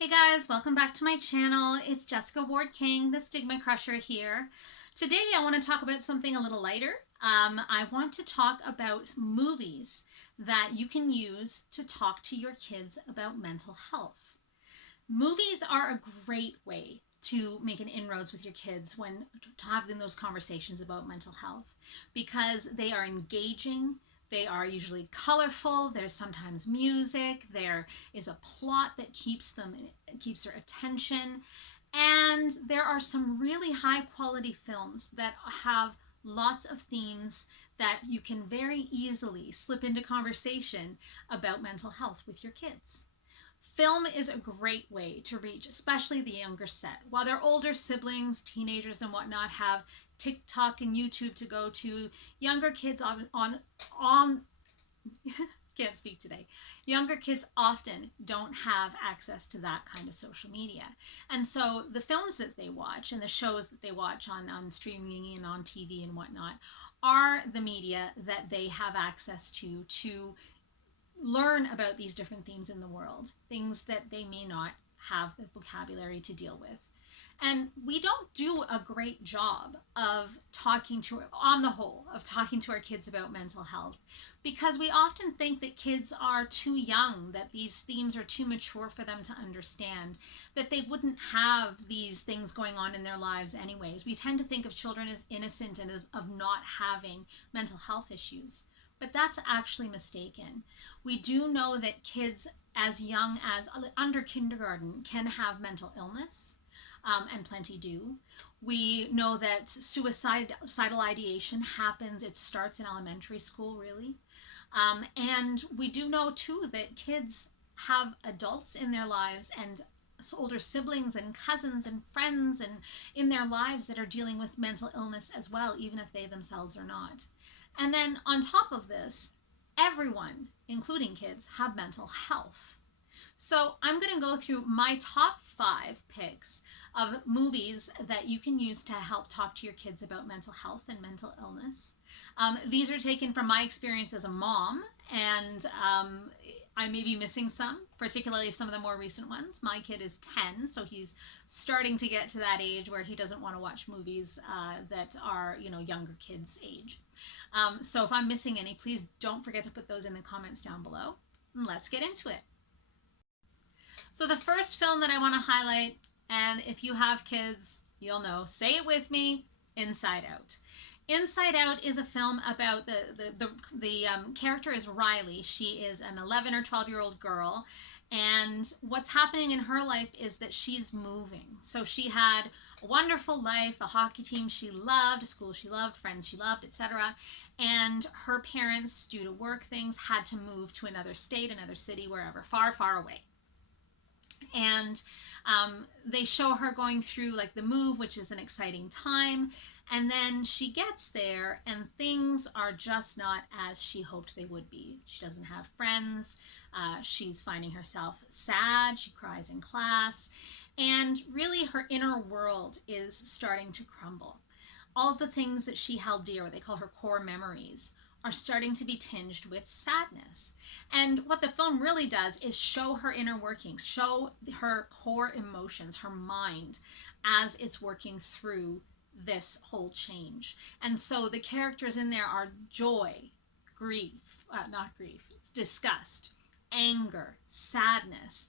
Hey guys, welcome back to my channel. It's Jessica Ward King, the Stigma Crusher here. Today I want to talk about something a little lighter. I want to talk about movies that you can use to talk to your kids about mental health. Movies are a great way to make an inroads with your kids when having those conversations about mental health because they are engaging. They are usually colorful. There's sometimes music. There is a plot that keeps their attention, and there are some really high quality films that have lots of themes that you can very easily slip into conversation about mental health with your kids. Film is a great way to reach, especially the younger set. While their older siblings, teenagers, and whatnot have TikTok and YouTube to go to, younger kids on can't speak today. Younger kids often don't have access to that kind of social media. And so the films that they watch and the shows that they watch on streaming and on TV and whatnot are the media that they have access to learn about these different themes in the world, things that they may not have the vocabulary to deal with. And we don't do a great job of on the whole, of talking to our kids about mental health because we often think that kids are too young, that these themes are too mature for them to understand, that they wouldn't have these things going on in their lives anyways. We tend to think of children as innocent and of not having mental health issues. But that's actually mistaken. We do know that kids as young as under kindergarten can have mental illness, and plenty do. We know that suicidal ideation happens, it starts in elementary school, really. And we do know, too, that kids have adults in their lives and older siblings and cousins and friends and in their lives that are dealing with mental illness as well, even if they themselves are not. And then on top of this, everyone, including kids, have mental health. So I'm going to go through my top 5 picks of movies that you can use to help talk to your kids about mental health and mental illness. These are taken from my experience as a mom, and I may be missing some, particularly some of the more recent ones. My kid is 10, so he's starting to get to that age where he doesn't want to watch movies that are, younger kids' age. So if I'm missing any, please don't forget to put those in the comments down below. And let's get into it. So the first film that I want to highlight, and if you have kids, you'll know, say it with me, Inside Out. Inside Out is a film about the character is Riley. She is an 11 or 12-year-old girl, and what's happening in her life is that she's moving. So she had a wonderful life, a hockey team she loved, a school she loved, friends she loved, etc. And her parents, due to work things, had to move to another state, another city, wherever, far, far away. And they show her going through like the move, which is an exciting time, and then she gets there and things are just not as she hoped they would be. She doesn't have friends. She's finding herself sad. She cries in class, and really her inner world is starting to crumble. All of the things that she held dear, what they call her core memories, are starting to be tinged with sadness. And what the film really does is show her inner workings, show her core emotions, her mind, as it's working through this whole change. And so the characters in there are joy, not grief, disgust, anger, sadness,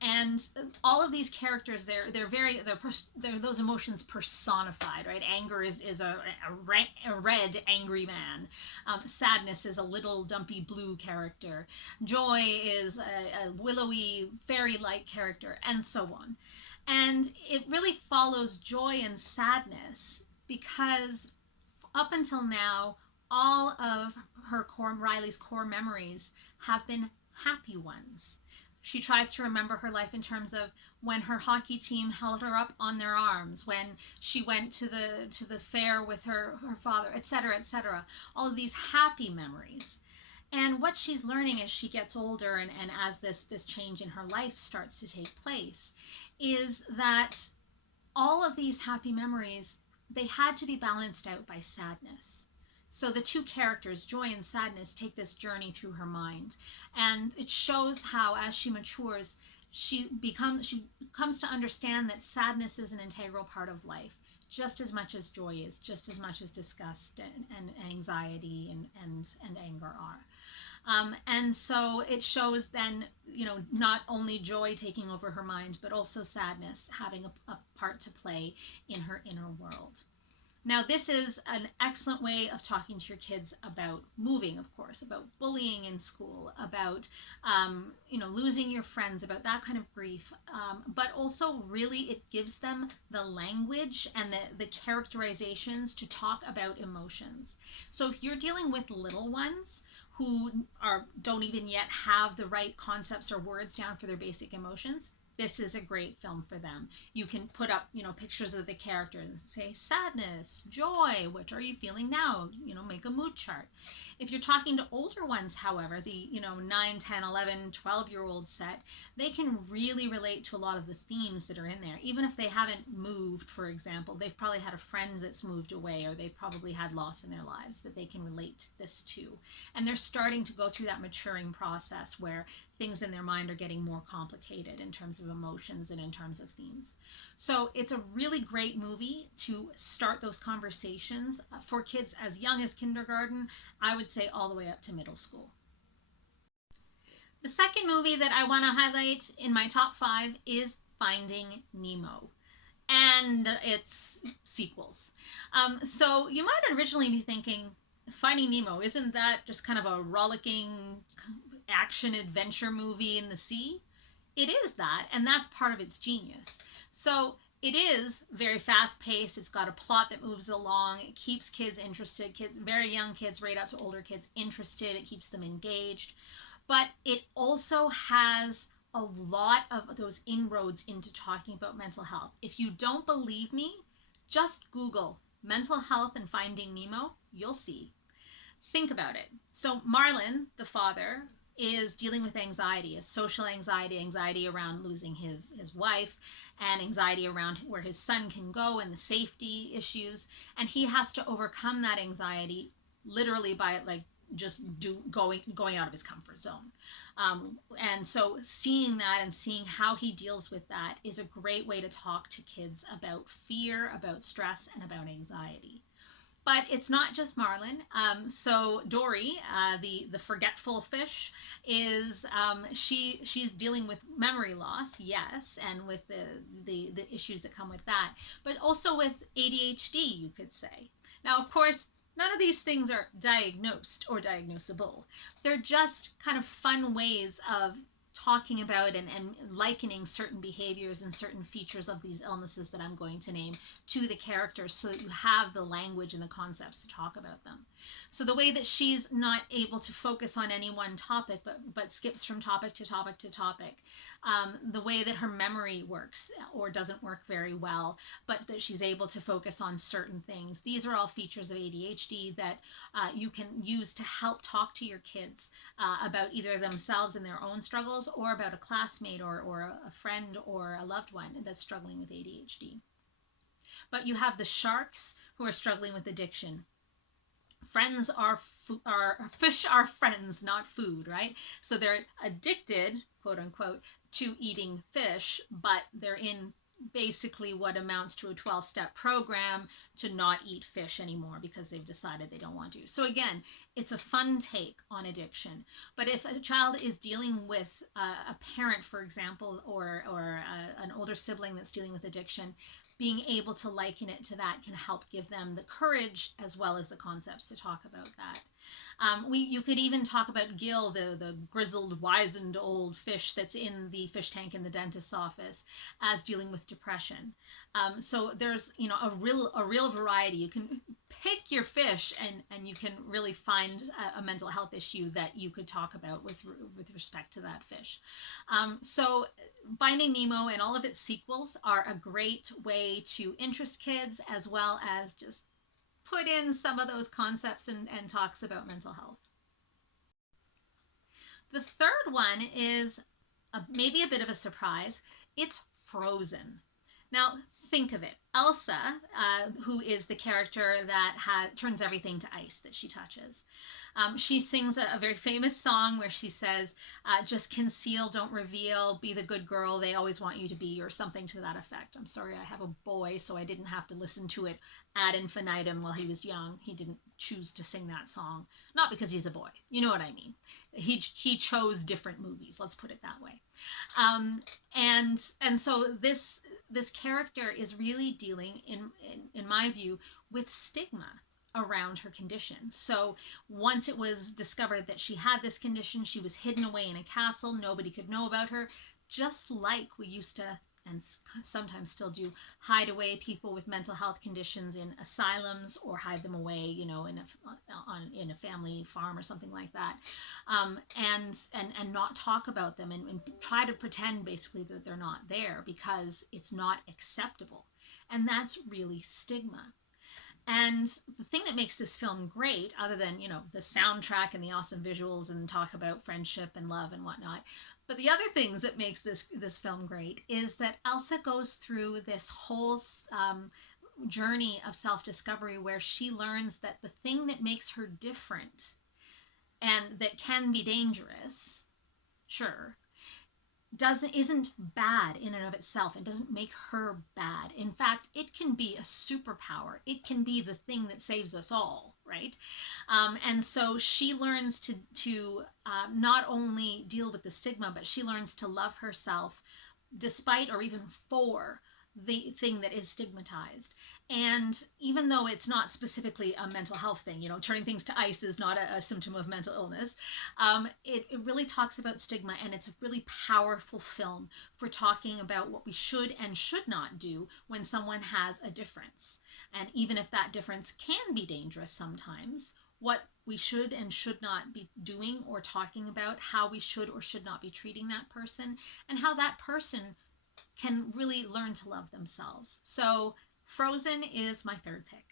and all of these characters, they're those emotions personified, right? Anger is a red angry man. Sadness is a little dumpy blue character. Joy is a willowy fairy-like character, and so on. And it really follows joy and sadness because up until now, all of Riley's core memories have been happy ones. She tries to remember her life in terms of when her hockey team held her up on their arms, when she went to the fair with her father, etc., etc. All of these happy memories. And what she's learning as she gets older and as this change in her life starts to take place is that all of these happy memories, they had to be balanced out by sadness. So the two characters, Joy and Sadness, take this journey through her mind. And it shows how, as she matures, she comes to understand that sadness is an integral part of life, just as much as joy is, just as much as disgust and anxiety and anger are. And so it shows then, not only joy taking over her mind, but also sadness having a part to play in her inner world. Now, this is an excellent way of talking to your kids about moving, of course, about bullying in school, about, losing your friends, about that kind of grief. But also, really, it gives them the language and the characterizations to talk about emotions. So if you're dealing with little ones who don't even yet have the right concepts or words down for their basic emotions, this is a great film for them. You can put up, pictures of the characters and say sadness, joy, what are you feeling now? Make a mood chart. If you're talking to older ones, however, the, 9, 10, 11, 12-year-old set, they can really relate to a lot of the themes that are in there. Even if they haven't moved, for example, they've probably had a friend that's moved away, or they've probably had loss in their lives that they can relate this to. And they're starting to go through that maturing process where things in their mind are getting more complicated in terms of emotions and in terms of themes. So it's a really great movie to start those conversations for kids as young as kindergarten, I would say all the way up to middle school. The second movie that I want to highlight in my top 5 is Finding Nemo and its sequels. So you might originally be thinking, Finding Nemo, isn't that just kind of a rollicking action adventure movie in the sea? It is that, and that's part of its genius. So it is very fast paced. It's got a plot that moves along. It keeps kids interested, kids, very young kids, right up to older kids, interested. It keeps them engaged. But it also has a lot of those inroads into talking about mental health. If you don't believe me, just Google mental health and Finding Nemo. You'll see. Think about it. So Marlin, the father, is dealing with anxiety, a social anxiety, anxiety around losing his wife, and anxiety around where his son can go and the safety issues. And he has to overcome that anxiety literally by just going out of his comfort zone. And so seeing that and seeing how he deals with that is a great way to talk to kids about fear, about stress, and about anxiety. But it's not just Marlin. So Dory, the forgetful fish, is she's dealing with memory loss, yes, and with the issues that come with that, but also with ADHD, you could say. Now, of course, none of these things are diagnosed or diagnosable. They're just kind of fun ways of talking about and likening certain behaviors and certain features of these illnesses that I'm going to name to the characters so that you have the language and the concepts to talk about them. So the way that she's not able to focus on any one topic but skips from topic to topic to topic, the way that her memory works or doesn't work very well, but that she's able to focus on certain things. These are all features of ADHD that you can use to help talk to your kids about either themselves and their own struggles, or about a classmate or a friend or a loved one that's struggling with ADHD. But you have the sharks who are struggling with addiction. Friends fish are friends, not food, right? So they're addicted, quote unquote, to eating fish, but they're in basically what amounts to a 12-step program to not eat fish anymore because they've decided they don't want to. So again, it's a fun take on addiction. But if a child is dealing with a parent, for example, or an older sibling that's dealing with addiction, being able to liken it to that can help give them the courage as well as the concepts to talk about that. You could even talk about Gil, the grizzled, wizened old fish that's in the fish tank in the dentist's office, as dealing with depression. So there's a real variety. You can pick your fish and you can really find a mental health issue that you could talk about with respect to that fish. So Finding Nemo and all of its sequels are a great way to interest kids as well as just put in some of those concepts and talks about mental health. The third one is maybe a bit of a surprise. It's Frozen. Now, think of it. Elsa, who is the character that turns everything to ice that she touches, she sings a very famous song where she says, just conceal, don't reveal, be the good girl they always want you to be, or something to that effect. I'm sorry, I have a boy, so I didn't have to listen to it ad infinitum while he was young. He didn't choose to sing that song. Not because he's a boy. You know what I mean. He chose different movies, let's put it that way. Um, and so this character is really dealing in my view with stigma around her condition. So once it was discovered that she had this condition, she was hidden away in a castle. Nobody could know about her, just like we used to and sometimes still do hide away people with mental health conditions in asylums, or hide them away, in a family farm or something like that, and not talk about them, and try to pretend basically that they're not there because it's not acceptable, and that's really stigma. And the thing that makes this film great, other than, the soundtrack and the awesome visuals and talk about friendship and love and whatnot, but the other things that makes this film great is that Elsa goes through this whole journey of self-discovery where she learns that the thing that makes her different and that can be dangerous, sure, isn't bad in and of itself. It doesn't make her bad. In fact, it can be a superpower. It can be the thing that saves us all, right? And so she learns to not only deal with the stigma, but she learns to love herself despite or even for the thing that is stigmatized. And even though it's not specifically a mental health thing, turning things to ice is not a symptom of mental illness, it really talks about stigma, and it's a really powerful film for talking about what we should and should not do when someone has a difference. And even if that difference can be dangerous sometimes, what we should and should not be doing or talking about, how we should or should not be treating that person, and how that person can really learn to love themselves. So Frozen is my third pick.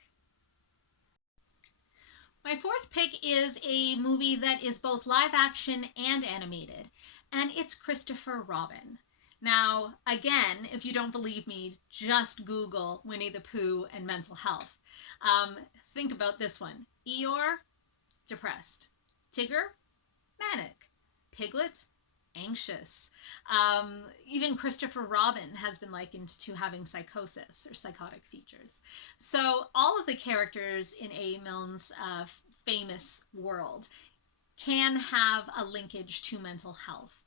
My fourth pick is a movie that is both live action and animated, and it's Christopher Robin. Now, again, if you don't believe me, just Google Winnie the Pooh and mental health. Think about this one. Eeyore, depressed. Tigger, manic. Piglet, anxious. Even Christopher Robin has been likened to having psychosis or psychotic features. So all of the characters in A. Milne's famous world can have a linkage to mental health.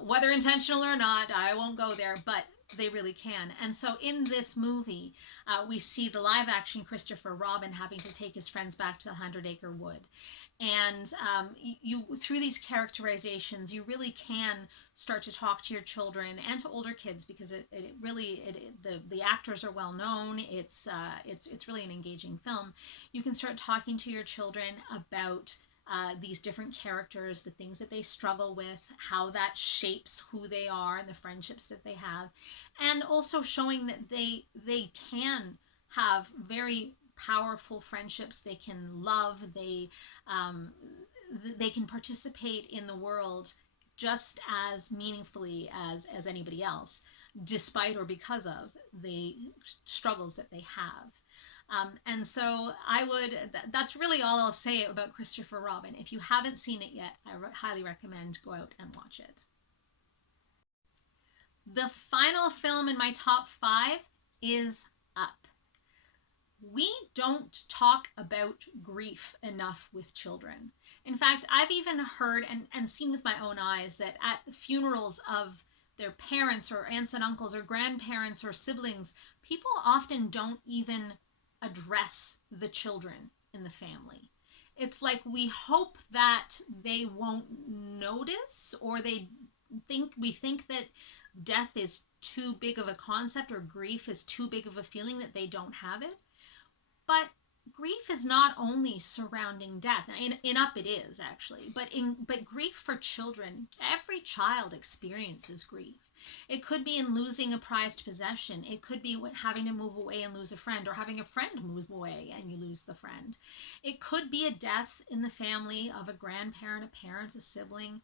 Whether intentional or not, I won't go there, but they really can. And so in this movie, we see the live action Christopher Robin having to take his friends back to the 100-acre wood. And you through these characterizations, you really can start to talk to your children and to older kids, because the actors are well known. It's really an engaging film. You can start talking to your children about these different characters, the things that they struggle with, how that shapes who they are and the friendships that they have, and also showing that they can have very powerful friendships. They can love. They can participate in the world just as meaningfully as anybody else, despite or because of the struggles that they have. And so that's really all I'll say about Christopher Robin. If you haven't seen it yet, I highly recommend go out and watch it. The final film in my top 5 is Up. We don't talk about grief enough with children. In fact, I've even heard and seen with my own eyes that at the funerals of their parents or aunts and uncles or grandparents or siblings, people often don't even address the children in the family. It's like we hope that they won't notice, or we think that death is too big of a concept or grief is too big of a feeling that they don't have it. But grief is not only surrounding death. Now, in Up it is actually, but grief for children, every child experiences grief. It could be in losing a prized possession. It could be having to move away and lose a friend, or having a friend move away and you lose the friend. It could be a death in the family of a grandparent, a parent, a sibling.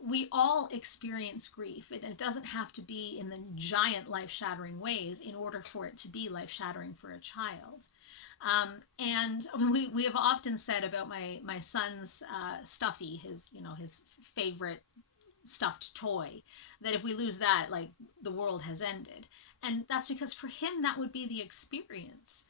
We all experience grief. It doesn't have to be in the giant life-shattering ways in order for it to be life-shattering for a child. And we have often said about my son's Stuffy, his favorite stuffed toy, that if we lose that, like, the world has ended. And that's because for him that would be the experience.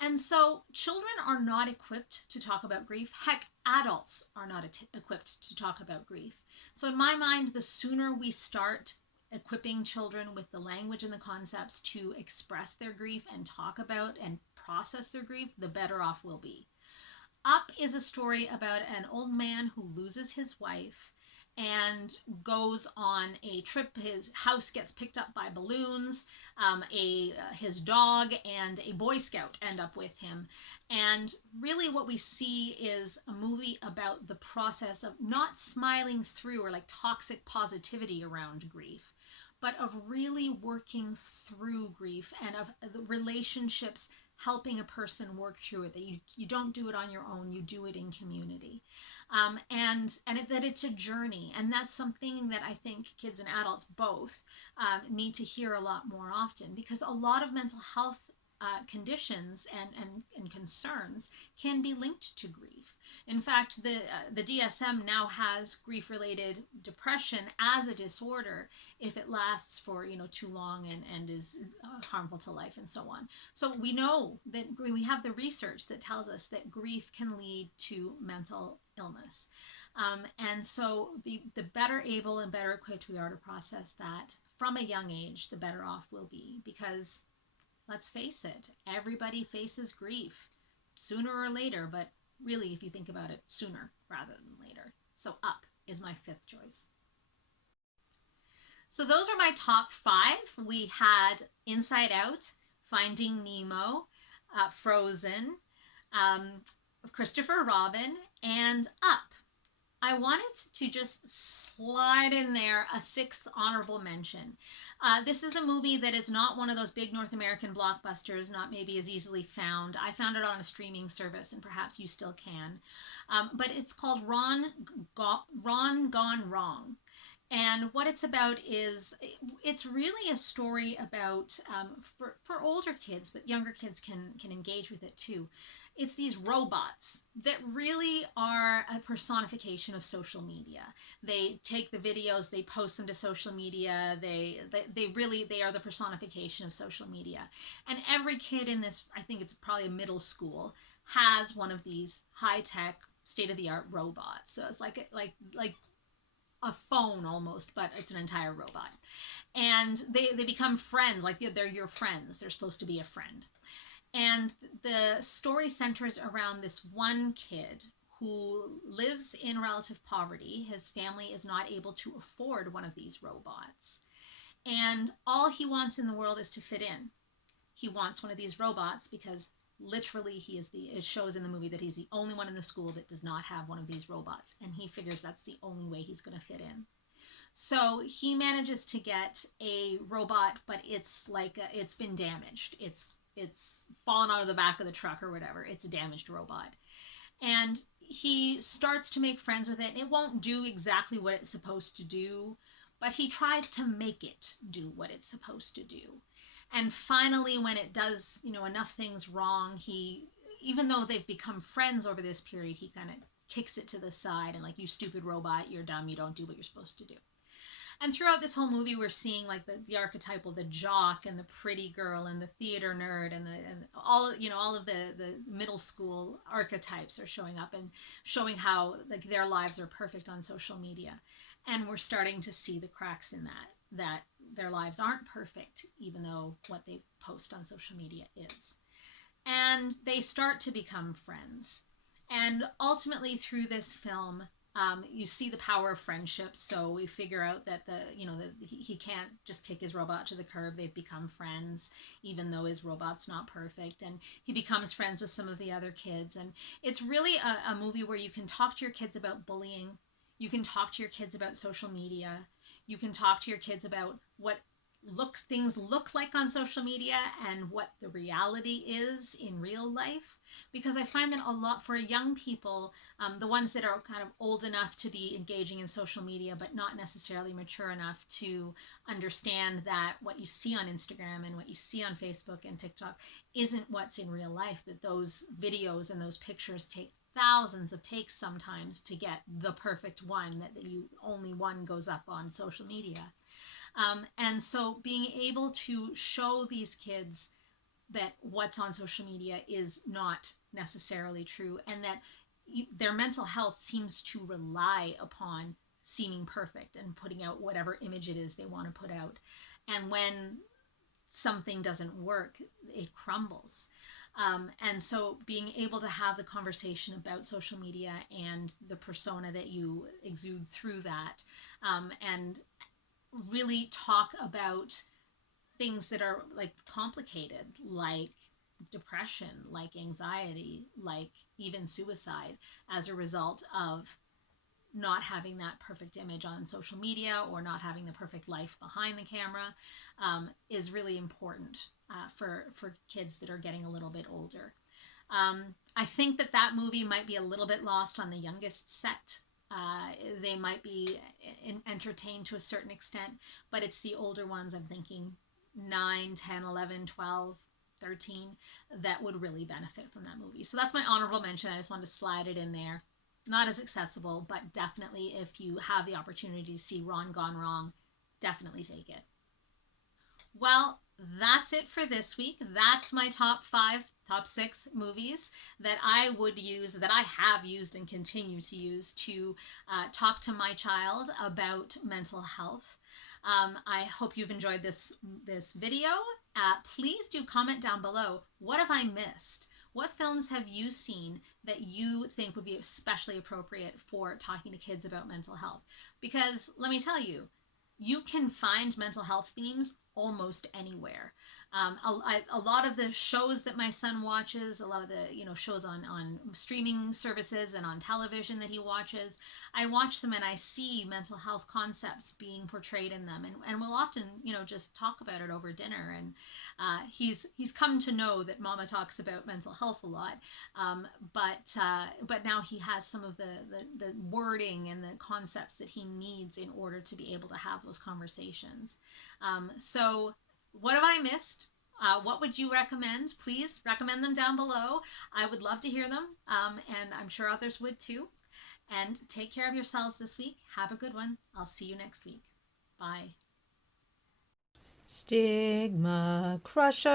And so children are not equipped to talk about grief. Heck, adults are not equipped to talk about grief. So in my mind, the sooner we start equipping children with the language and the concepts to express their grief and talk about and process their grief, the better off we'll be. Up is a story about an old man who loses his wife and goes on a trip. His house gets picked up by balloons. His dog and a Boy Scout end up with him. And really what we see is a movie about the process of not smiling through, or like toxic positivity around grief, but of really working through grief, and of the relationships helping a person work through it, that you don't do it on your own, you do it in community. That it's a journey, and that's something that I think kids and adults both need to hear a lot more often, because a lot of mental health conditions and concerns can be linked to grief. In fact, the DSM now has grief-related depression as a disorder if it lasts for too long and is harmful to life and so on. So we know that we have the research that tells us that grief can lead to mental illness. And so the better able and better equipped we are to process that from a young age, the better off we'll be. Because let's face it, everybody faces grief sooner or later, but really, if you think about it, sooner rather than later. So Up is my fifth choice. So those are my top five. We had Inside Out, Finding Nemo, Frozen, um, Christopher Robin, and Up. I wanted to just slide in there a sixth honorable mention. This is a movie that is not one of those big North American blockbusters, not maybe as easily found. I found it on a streaming service, and perhaps you still can. But it's called Ron Gone Wrong. And what it's about is, it's really a story about, for older kids, but younger kids can engage with it too. It's these robots that really are a personification of social media. They take the videos, they post them to social media. They are the personification of social media. And every kid in this, I think it's probably a middle school, has one of these high tech, state of the art robots. So it's like a phone almost, but it's an entire robot. And they become friends, like they're your friends. They're supposed to be a friend. And the story centers around this one kid who lives in relative poverty. His family is not able to afford one of these robots. And all he wants in the world is to fit in. He wants one of these robots because literally it shows in the movie that he's the only one in the school that does not have one of these robots. And he figures that's the only way he's going to fit in. So he manages to get a robot, but it's been damaged. It's fallen out of the back of the truck or whatever. It's a damaged robot. And he starts to make friends with it. It won't do exactly what it's supposed to do, but he tries to make it do what it's supposed to do. And finally, when it does, enough things wrong, even though they've become friends over this period, he kind of kicks it to the side and, like, you stupid robot, you're dumb, you don't do what you're supposed to do. And throughout this whole movie, we're seeing like the archetypal, the jock and the pretty girl and the theater nerd and all of the middle school archetypes are showing up and showing how, like, their lives are perfect on social media. And we're starting to see the cracks in that their lives aren't perfect, even though what they post on social media is. And they start to become friends. And ultimately, through this film, You see the power of friendship, so we figure out that he can't just kick his robot to the curb. They've become friends, even though his robot's not perfect, and he becomes friends with some of the other kids. And it's really a movie where you can talk to your kids about bullying, you can talk to your kids about social media, you can talk to your kids about what things look like on social media and what the reality is in real life, because I find that a lot for young people, the ones that are kind of old enough to be engaging in social media but not necessarily mature enough to understand that what you see on Instagram and what you see on Facebook and TikTok isn't what's in real life, that those videos and those pictures take thousands of takes sometimes to get the perfect one, that you only one goes up on social media. And so being able to show these kids that what's on social media is not necessarily true, and that their mental health seems to rely upon seeming perfect and putting out whatever image it is they want to put out. And when something doesn't work, it crumbles. And so being able to have the conversation about social media and the persona that you exude through that, and really talk about things that are like complicated, like depression, like anxiety, like even suicide, as a result of not having that perfect image on social media or not having the perfect life behind the camera, is really important for kids that are getting a little bit older. I think that movie might be a little bit lost on the youngest set. They might be entertained to a certain extent, but it's the older ones, I'm thinking 9, 10, 11, 12, 13, that would really benefit from that movie. So that's my honorable mention. I just wanted to slide it in there. Not as accessible, but definitely if you have the opportunity to see Ron Gone Wrong, definitely take it. Well, that's it for this week. That's my top 6 movies that I would use, that I have used and continue to use to talk to my child about mental health. I hope you've enjoyed this video. Please do comment down below. What have I missed? What films have you seen that you think would be especially appropriate for talking to kids about mental health? Because let me tell you, you can find mental health themes almost anywhere. A lot of the shows that my son watches, a lot of the shows on streaming services and on television that he watches, I watch them and I see mental health concepts being portrayed in them, and we'll often just talk about it over dinner. And he's come to know that Mama talks about mental health a lot, but now he has some of the wording and the concepts that he needs in order to be able to have those conversations. So what have I missed? What would you recommend? Please recommend them down below. I would love to hear them, and I'm sure others would too. And take care of yourselves this week. Have a good one. I'll see you next week. Bye. Stigma Crusher.